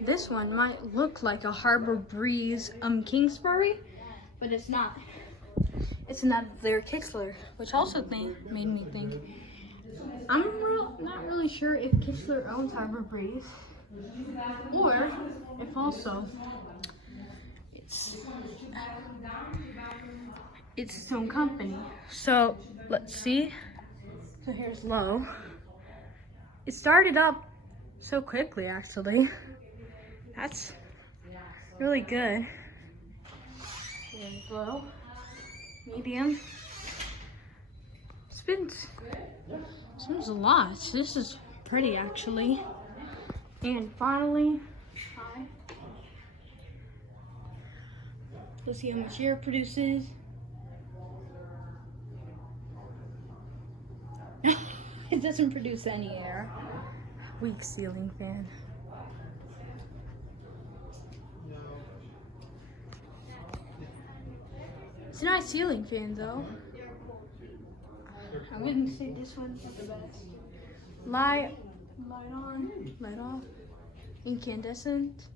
This one might look like a Harbor Breeze Kingsbury, but it's not. It's another Kichler, which also made me think. I'm not really sure if Kichler owns Harbor Breeze, or if also it's its own company. So let's see. So here's low. It started up so quickly, actually. That's really good. Here's low, medium. Spins a lot. This is pretty, actually. And finally, high. You'll see how much air it produces. It doesn't produce any air. Weak ceiling fan. It's a nice ceiling fan, though. I wouldn't say this one's the best. Light on, light off, incandescent.